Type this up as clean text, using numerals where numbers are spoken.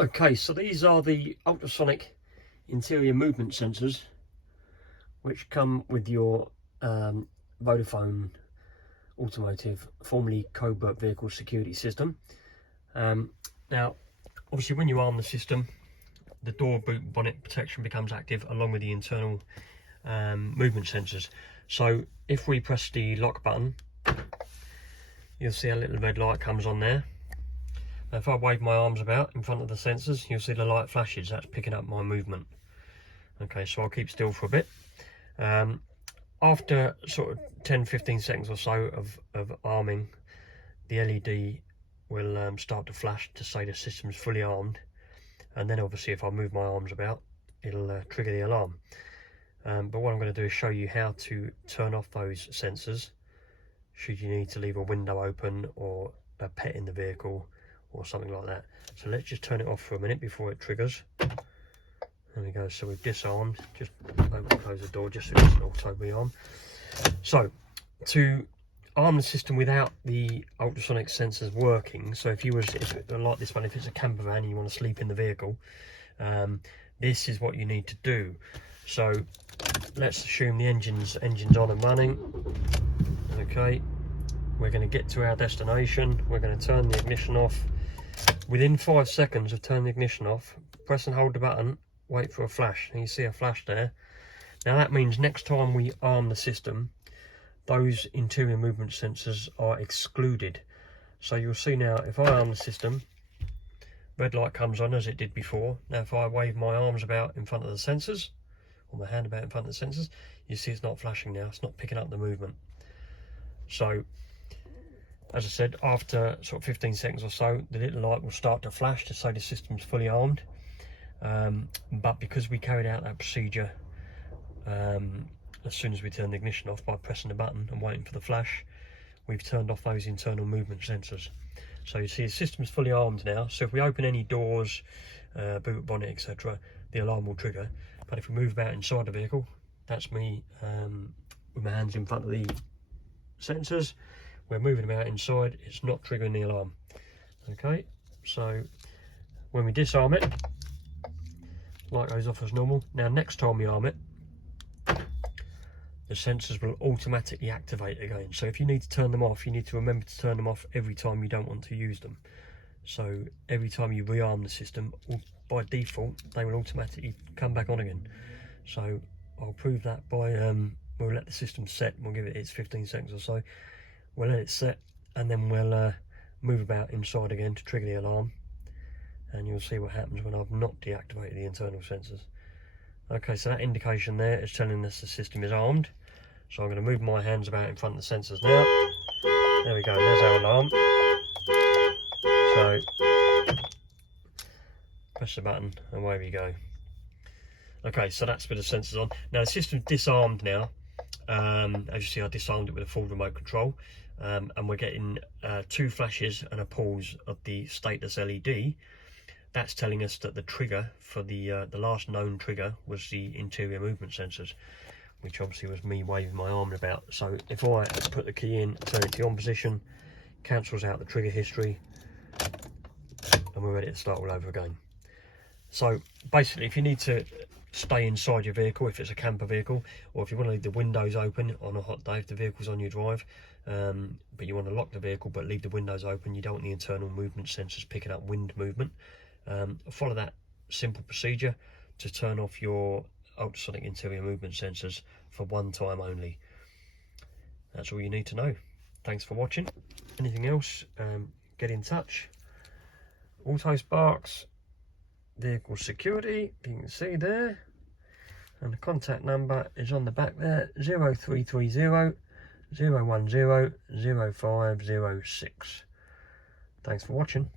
Okay, so these are the ultrasonic interior movement sensors which come with your Vodafone automotive, formerly Cobra Vehicle Security system. Now, obviously when you arm the system, the door, boot, bonnet protection becomes active along with the internal movement sensors. So if we press the lock button, you'll see a little red light comes on there. Now, if I wave my arms about in front of the sensors, you'll see the light flashes. That's picking up my movement. Okay, so I'll keep still for a bit. After sort of 10-15 seconds or so of arming, the LED will start to flash to say the system's fully armed. And then obviously if I move my arms about, it'll trigger the alarm. But what I'm going to do is show you how to turn off those sensors should you need to leave a window open or a pet in the vehicle or something like that. So let's just turn it off for a minute before it triggers. There we go. So we've disarmed. Just open and close the door just so it's an auto rearm. So to arm the system without the ultrasonic sensors working, so if like this one, if it's a camper van and you want to sleep in the vehicle, this is what you need to do. So let's assume the engine's on and running. Okay, we're going to get to our destination. We're going to turn the ignition off. Within 5 seconds of turning the ignition off, press and hold the button, wait for a flash, and you see a flash there. Now that means next time we arm the system, those interior movement sensors are excluded. So you'll see now, if I arm the system, red light comes on as it did before. Now if I wave my arms about in front of the sensors, or my hand about in front of the sensors, you see it's not flashing now, it's not picking up the movement. So as I said, after sort of 15 seconds or so, the little light will start to flash to say the system's fully armed. But because we carried out that procedure as soon as we turn the ignition off by pressing the button and waiting for the flash, we've turned off those internal movement sensors. So you see the system's fully armed now. So if we open any doors, boot, bonnet, etc., the alarm will trigger. But if we move about inside the vehicle, that's me with my hands in front of the sensors. We're moving about inside, it's not triggering the alarm. Okay, so when we disarm it, light goes off as normal. Now next time we arm it, the sensors will automatically activate again. So if you need to turn them off, you need to remember to turn them off every time you don't want to use them. So every time you rearm the system, by default, they will automatically come back on again. So I'll prove that by, we'll let the system set, we'll give it its 15 seconds or so. We'll let it set and then we'll move about inside again to trigger the alarm, and you'll see what happens when I've not deactivated the internal sensors. Okay, so that indication there is telling us the system is armed. So I'm going to move my hands about in front of the sensors now. There we go, there's our alarm. So press the button and away we go. Okay, so that's with the sensors on. Now the system's disarmed now. As you see, I disarmed it with a full remote control, and we're getting 2 flashes and a pause of the status LED. That's telling us that the trigger for the last known trigger was the interior movement sensors, which obviously was me waving my arm about. So if I put the key in, turn it to on position, cancels out the trigger history, and we're ready to start all over again. So basically, if you need to stay inside your vehicle, if it's a camper vehicle, or if you want to leave the windows open on a hot day if the vehicle's on your drive, but you want to lock the vehicle but leave the windows open, you don't want the internal movement sensors picking up wind movement, follow that simple procedure to turn off your ultrasonic interior movement sensors for one time only. That's all you need to know. Thanks for watching. Anything else, get in touch. Autosparx Vehicle Security, you can see there, and the contact number is on the back there, 0330 010 0506. Thanks for watching.